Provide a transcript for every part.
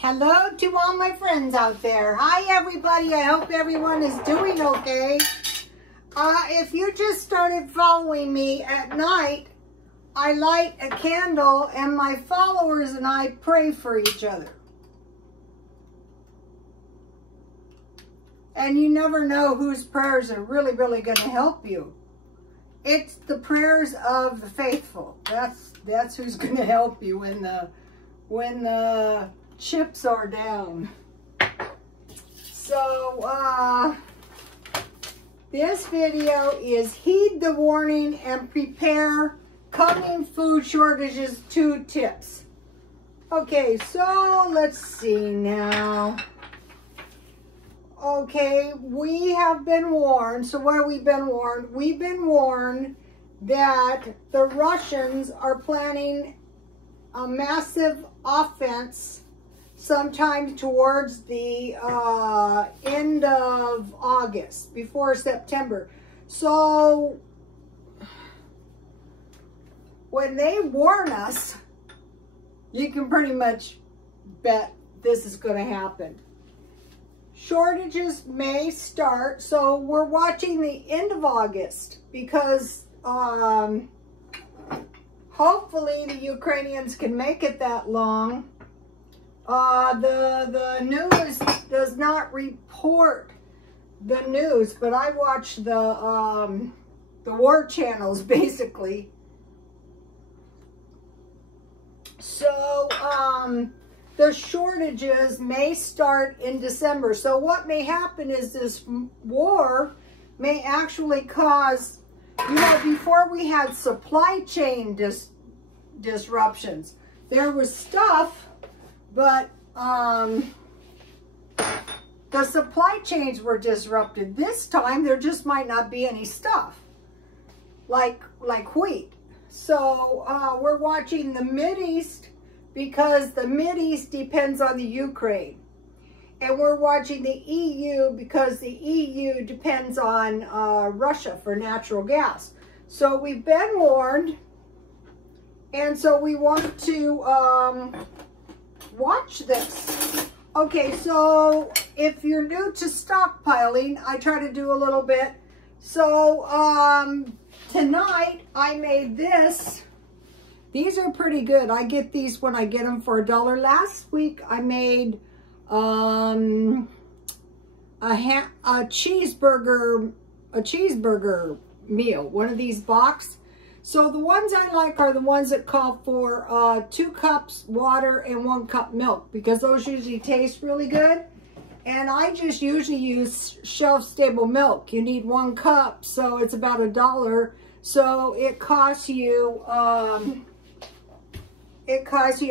Hello to all my friends out there. Hi everybody, I hope everyone is doing okay. If you just started following me at night, I light a candle and my followers and I pray for each other. And you never know whose prayers are really going to help you. It's the prayers of the faithful. That's who's going to help you when the chips are down. So this video is heed the warning and prepare coming food shortages 2 tips. Okay, so let's see now. Okay, we have been warned. So what have we been warned? We've been warned that the Russians are planning a massive offense sometime towards the end of August, before September. So when they warn us, you can pretty much bet this is going to happen. Shortages may start, so we're watching the end of August because hopefully the Ukrainians can make it that long. The news does not report the news, but I watch the war channels basically. So the shortages may start in December. So what may happen is this war may actually cause, you know, before we had supply chain disruptions, there was stuff, but the supply chains were disrupted. This time there just might not be any stuff like wheat. So we're watching the Mideast because the Mideast depends on the Ukraine. And we're watching the EU because the EU depends on Russia for natural gas. So we've been warned, and so we want to watch this. Okay, so if you're new to stockpiling, I try to do a little bit. So tonight I made this. These are pretty good. I get these when I get them for $1. Last week I made a cheeseburger meal, one of these box. So the ones I like are the ones that call for 2 cups water and 1 cup milk, because those usually taste really good. And I just usually use shelf-stable milk. You need 1 cup, so it's about $1. So it costs you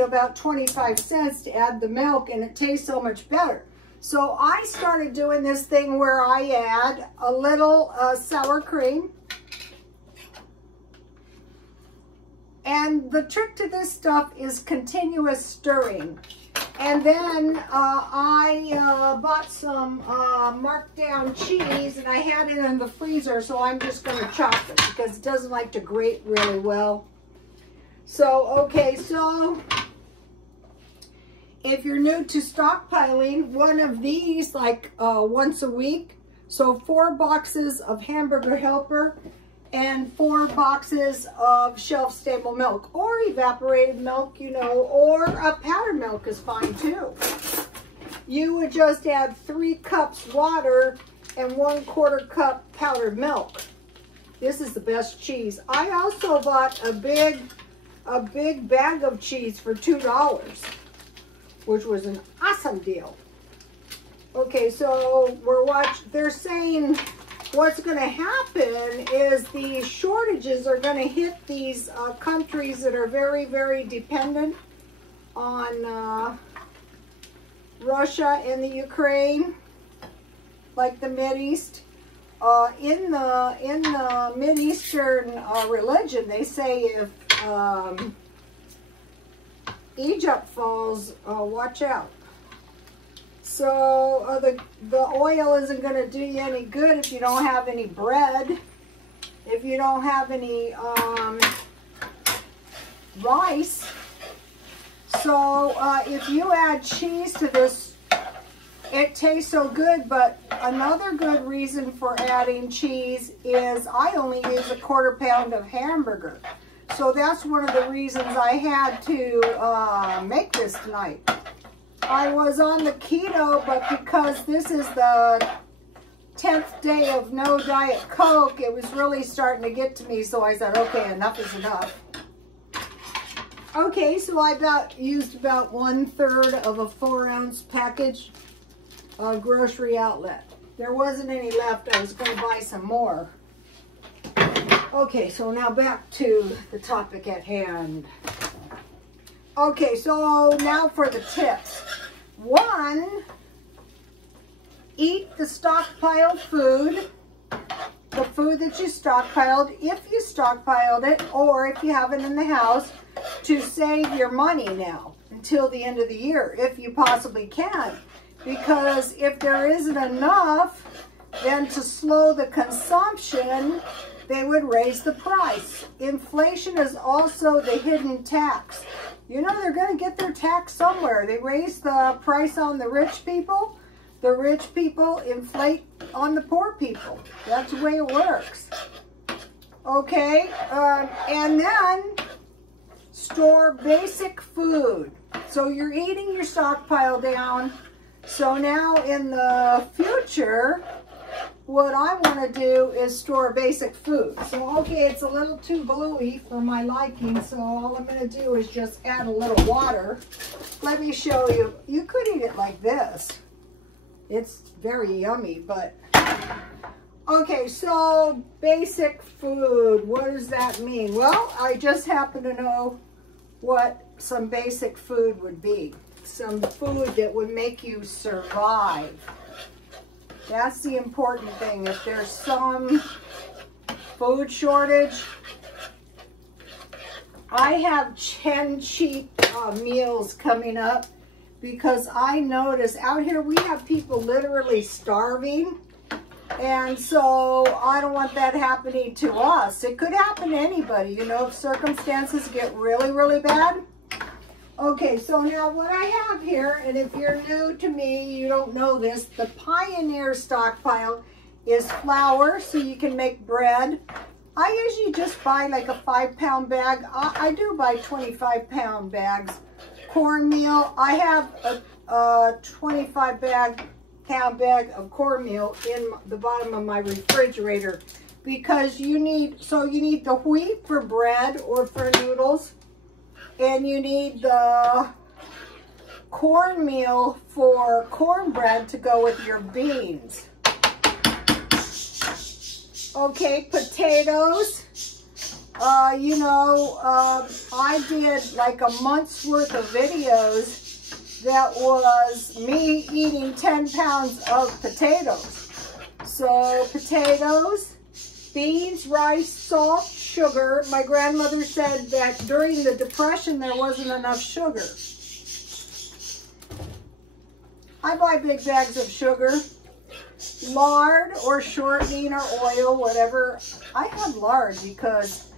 about 25 cents to add the milk, and it tastes so much better. So I started doing this thing where I add a little sour cream. And the trick to this stuff is continuous stirring. And then I bought some marked down cheese, and I had it in the freezer, so I'm just going to chop it because it doesn't like to grate really well. So, okay, so if you're new to stockpiling, one of these like once a week. So 4 boxes of Hamburger Helper and 4 boxes of shelf-stable milk, or evaporated milk, you know, or powdered milk is fine too. You would just add 3 cups water and 1/4 cup powdered milk. This is the best cheese. I also bought a big bag of cheese for $2, which was an awesome deal. Okay, so they're saying what's going to happen is the shortages are going to hit these countries that are very dependent on Russia and the Ukraine, like the Mideast. In the Mideastern religion, they say if Egypt falls, watch out. So the oil isn't going to do you any good if you don't have any bread, if you don't have any rice. So if you add cheese to this, it tastes so good. But another good reason for adding cheese is I only use a 1/4 pound of hamburger. So that's one of the reasons I had to make this tonight. I was on the keto, but because this is the 10th day of no Diet Coke, it was really starting to get to me. So I said, okay, enough is enough. Okay, so I used about 1/3 of a 4-ounce package grocery outlet. There wasn't any left. I was going to buy some more. Okay, so now back to the topic at hand. Okay, so now for the tips. 1, eat the stockpiled food, the food that you stockpiled, if you stockpiled it, or if you have it in the house, to save your money now until the end of the year, if you possibly can. Because if there isn't enough, then to slow the consumption, they would raise the price. Inflation is also the hidden tax. You know, they're going to get their tax somewhere. They raise the price on the rich people. The rich people inflate on the poor people. That's the way it works. Okay, and then store basic food. So you're eating your stockpile down. So now in the future, what I want to do is store basic food. So, okay, it's a little too gluey for my liking, so all I'm going to do is just add a little water. Let me show you. You could eat it like this. It's very yummy, but... Okay, so basic food. What does that mean? Well, I just happen to know what some basic food would be. Some food that would make you survive. That's the important thing. If there's some food shortage, I have 10 cheap meals coming up because I notice out here we have people literally starving. And so I don't want that happening to us. It could happen to anybody, you know, if circumstances get really, really bad. Okay, so now what I have here, and if you're new to me, you don't know this, the Pioneer stockpile is flour, so you can make bread. I usually just buy like a 5-pound bag. I do buy 25-pound bags. Cornmeal, I have a 25-pound bag of cornmeal in the bottom of my refrigerator because you need the wheat for bread or for noodles. And you need the cornmeal for cornbread to go with your beans. Okay, potatoes. I did like a month's worth of videos that was me eating 10 pounds of potatoes. So potatoes, beans, rice, salt, sugar. My grandmother said that during the Depression there wasn't enough sugar. I buy big bags of sugar. Lard or shortening or oil, whatever. I have lard because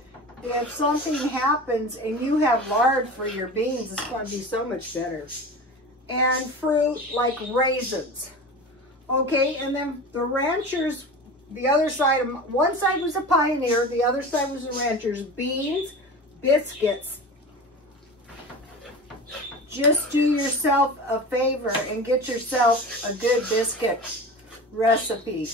if something happens and you have lard for your beans, it's going to be so much better. And fruit like raisins. Okay, and then the Ranchers, the other side, one side was a Pioneer, the other side was a Ranchers. Beans, biscuits. Just do yourself a favor and get yourself a good biscuit recipe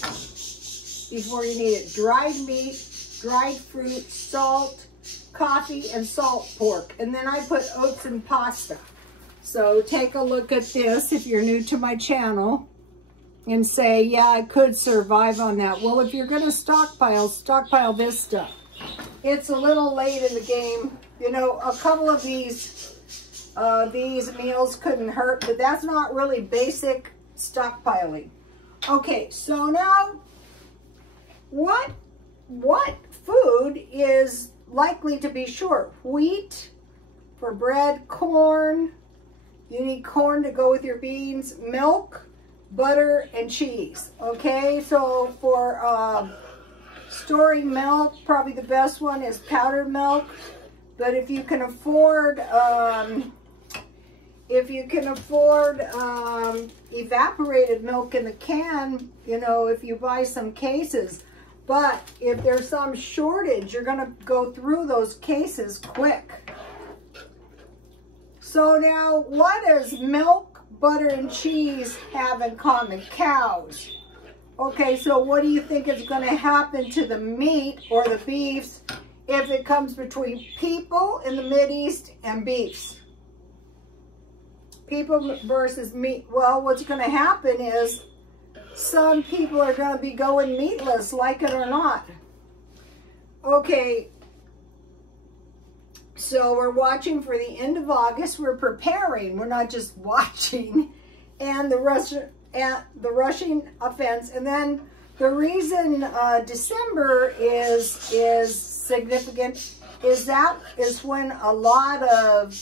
before you need it. Dried meat, dried fruit, salt, coffee, and salt pork. And then I put oats and pasta. So take a look at this if you're new to my channel and say, yeah, I could survive on that. Well, if you're going to stockpile this stuff. It's a little late in the game. You know, a couple of these meals couldn't hurt, but that's not really basic stockpiling. Okay, so now what food is likely to be short? Wheat for bread, corn. You need corn to go with your beans, milk, butter, and cheese. Okay, so for storing milk, probably the best one is powdered milk. But if you can afford if you can afford evaporated milk in the can, you know, if you buy some cases. But if there's some shortage, you're going to go through those cases quick. So now, what does milk, butter, and cheese have in common? Cows. Okay, so what do you think is going to happen to the meat or the beefs if it comes between people in the Mideast and beefs? People versus meat. Well, what's going to happen is some people are going to be going meatless, like it or not. Okay, so we're watching for the end of August. We're preparing. We're not just watching. And the rushing offense. And then the reason December is significant is that is when a lot of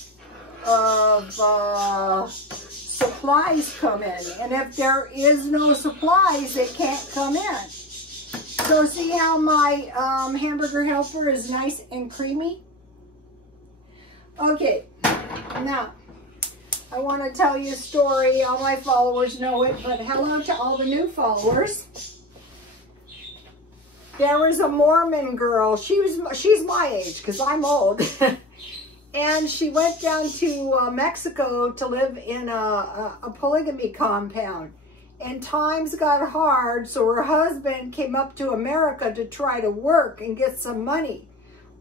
supplies come in. And if there is no supplies, they can't come in. So see how my hamburger helper is nice and creamy? Okay, now I want to tell you a story. All my followers know it, but hello to all the new followers. There was a Mormon girl. She's my age because I'm old. And she went down to Mexico to live in a polygamy compound. And times got hard, so her husband came up to America to try to work and get some money.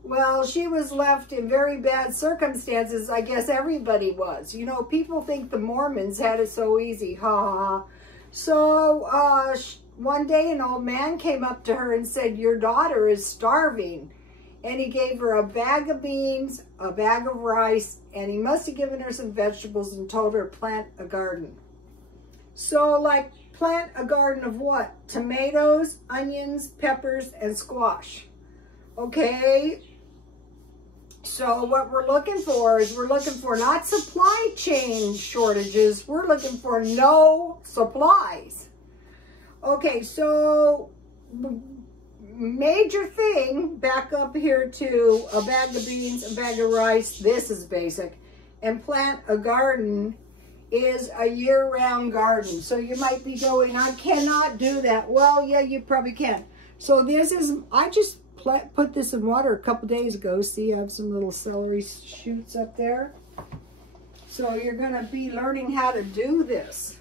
Well, she was left in very bad circumstances. I guess everybody was. You know, people think the Mormons had it so easy. Ha ha ha. So one day an old man came up to her and said, "Your daughter is starving." And he gave her a bag of beans, a bag of rice, and he must have given her some vegetables and told her to plant a garden. So, like, plant a garden of what? Tomatoes, onions, peppers, and squash. Okay? So what we're looking for is we're looking for not supply chain shortages. We're looking for no supplies. Okay, so major thing, back up here to a bag of beans, a bag of rice, this is basic, and plant a garden is a year-round garden. So you might be going, I cannot do that. Well, yeah, you probably can. So this is, I just put this in water a couple days ago. See, I have some little celery shoots up there. So you're going to be learning how to do this.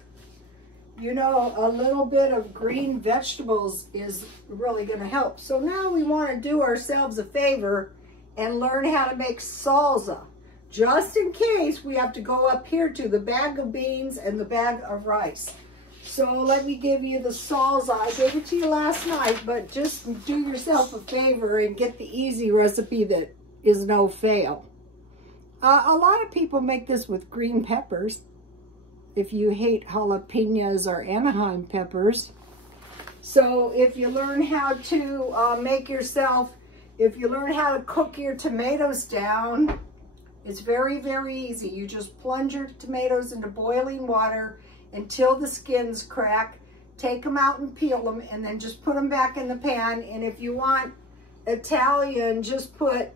You know, a little bit of green vegetables is really going to help. So now we want to do ourselves a favor and learn how to make salsa. Just in case we have to go up here to the bag of beans and the bag of rice. So let me give you the salsa. I gave it to you last night, but just do yourself a favor and get the easy recipe that is no fail. A lot of people make this with green peppers. If you hate jalapenos or Anaheim peppers. So if you learn how to if you learn how to cook your tomatoes down, it's very, very easy. You just plunge your tomatoes into boiling water until the skins crack, take them out and peel them, and then just put them back in the pan. And if you want Italian, just put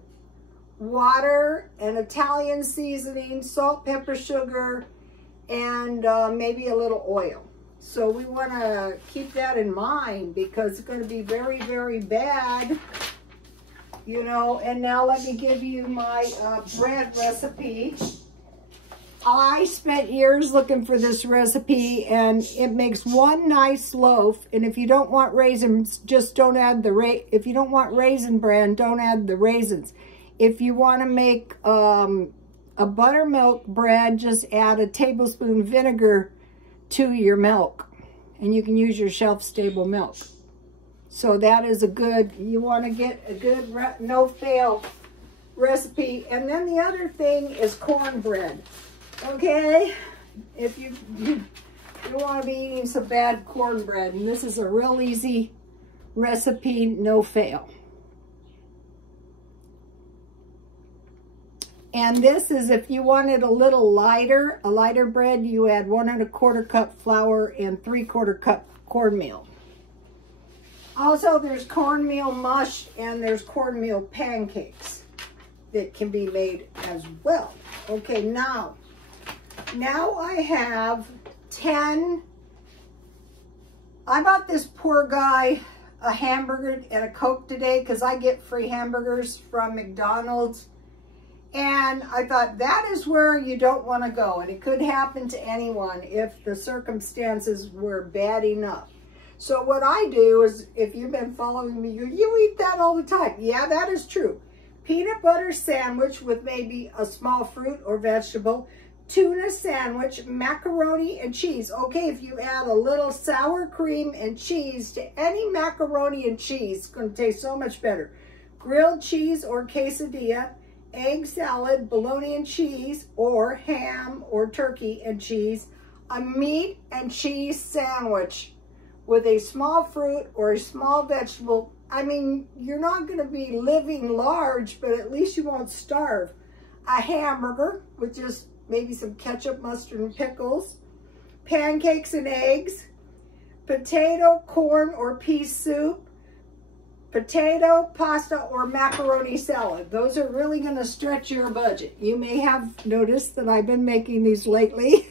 water and Italian seasoning, salt, pepper, sugar, and maybe a little oil. So we want to keep that in mind because it's going to be very, very bad, you know. And now let me give you my bread recipe. I spent years looking for this recipe, and it makes one nice loaf. And if you don't want raisins, just don't add the if you don't want raisin bran, don't add the raisins. If you want to make a buttermilk bread, just add a tablespoon vinegar to your milk, and you can use your shelf-stable milk. So that is a good, you want to get a good no-fail recipe. And then the other thing is cornbread. Okay, if you don't want to be eating some bad cornbread, and this is a real easy recipe, no fail. And this is, if you wanted a little lighter, a lighter bread, you add 1 1/4 cup flour and 3/4 cup cornmeal. Also, there's cornmeal mush and there's cornmeal pancakes that can be made as well. Okay, now Now I have 10. I bought this poor guy a hamburger and a Coke today because I get free hamburgers from McDonald's. And I thought that is where you don't want to go. And it could happen to anyone if the circumstances were bad enough. So what I do is, if you've been following me, you eat that all the time. Yeah, that is true. Peanut butter sandwich with maybe a small fruit or vegetable. Tuna sandwich, macaroni and cheese. Okay, if you add a little sour cream and cheese to any macaroni and cheese, it's going to taste so much better. Grilled cheese or quesadilla, egg salad, bologna and cheese, or ham or turkey and cheese. A meat and cheese sandwich with a small fruit or a small vegetable. I mean, you're not going to be living large, but at least you won't starve. A hamburger with just maybe some ketchup, mustard, and pickles. Pancakes and eggs. Potato, corn, or pea soup. Potato, pasta, or macaroni salad. Those are really going to stretch your budget. You may have noticed that I've been making these lately.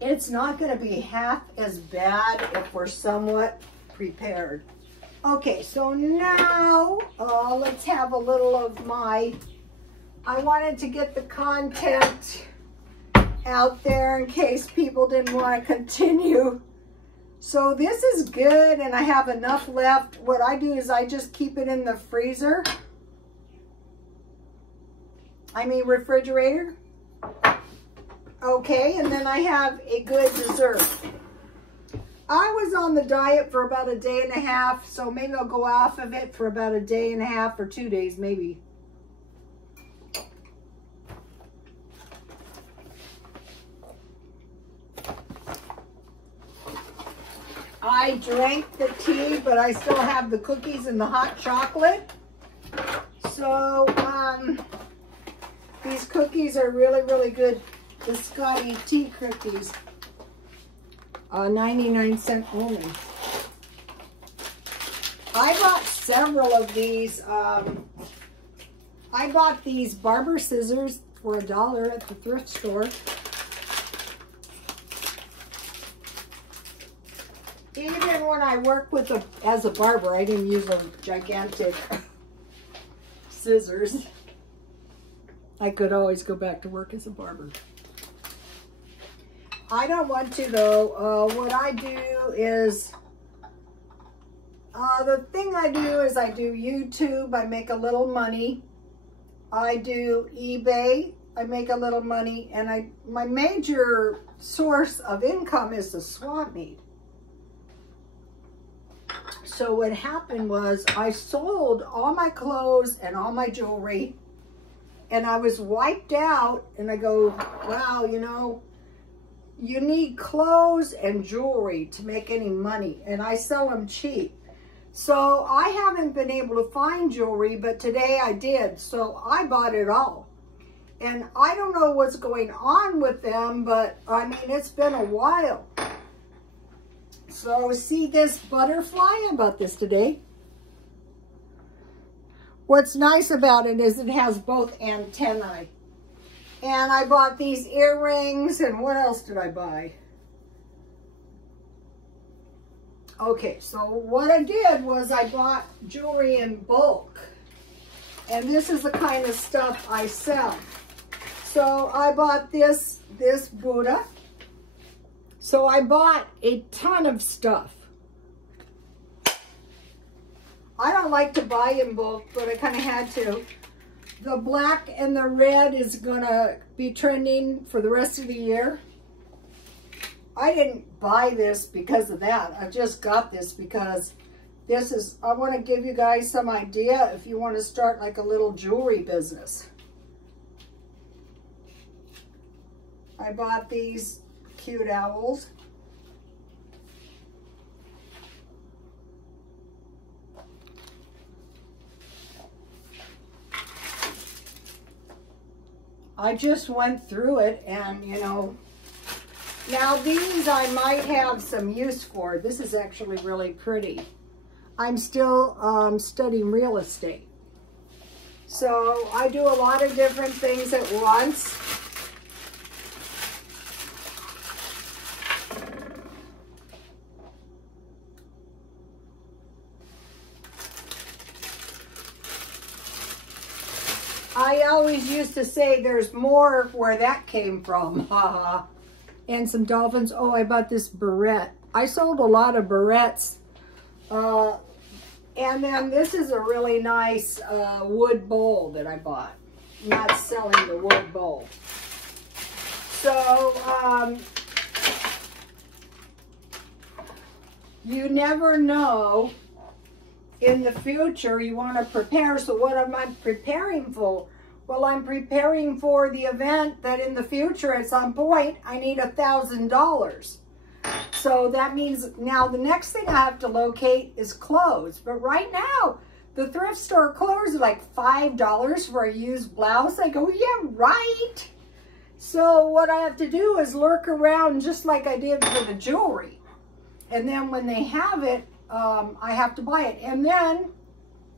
It's not going to be half as bad if we're somewhat prepared. Okay, so now let's have a little of my, I wanted to get the content out there in case people didn't want to continue. So this is good and I have enough left. What I do is I just keep it in the freezer. I mean refrigerator. Okay, and then I have a good dessert. I was on the diet for about a day and a half, so maybe I'll go off of it for about a day and a half or 2 days maybe. I drank the tea, but I still have the cookies and the hot chocolate. So, these cookies are really, really good. The Scotty tea cookies. 99 cents only. I bought several of these. I bought these barber scissors for $1 at the thrift store. Even when I work with as a barber, I didn't use a gigantic scissors. I could always go back to work as a barber. I don't want to though. What I do is, the thing I do is I do YouTube, I make a little money. I do eBay, I make a little money. And my major source of income is the swap meet. So what happened was I sold all my clothes and all my jewelry. And I was wiped out and I go, wow, you know, you need clothes and jewelry to make any money, and I sell them cheap. So I haven't been able to find jewelry, but today I did, so I bought it all. And I don't know what's going on with them, but I mean, it's been a while. So see this butterfly? I bought this today. What's nice about it is it has both antennae. And I bought these earrings, and what else did I buy? Okay, so what I did was I bought jewelry in bulk. And this is the kind of stuff I sell. So I bought this Buddha. So I bought a ton of stuff. I don't like to buy in bulk, but I kind of had to. The black and the red is going to be trending for the rest of the year. I didn't buy this because of that. I just got this because this is, I want to give you guys some idea if you want to start like a little jewelry business. I bought these cute owls. I just went through it and, you know, now these I might have some use for. This is actually really pretty. I'm still studying real estate. So I do a lot of different things at once. I always used to say there's more where that came from. And some dolphins. Oh, I bought this barrette. I sold a lot of barrettes. And then this is a really nice wood bowl that I bought. I'm not selling the wood bowl. So, you never know in the future. You want to prepare. So what am I preparing for? Well, I'm preparing for the event that in the future at some point I need $1,000. So that means now the next thing I have to locate is clothes. But right now, the thrift store clothes are like $5 for a used blouse. I go, yeah, right. So what I have to do is lurk around just like I did for the jewelry. And then when they have it, I have to buy it. And then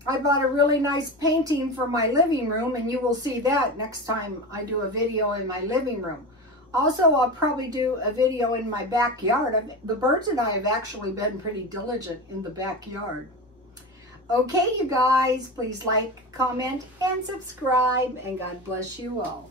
I bought a really nice painting for my living room, and you will see that next time I do a video in my living room. Also, I'll probably do a video in my backyard. The birds and I have actually been pretty diligent in the backyard. Okay, you guys, please like, comment, and subscribe, and God bless you all.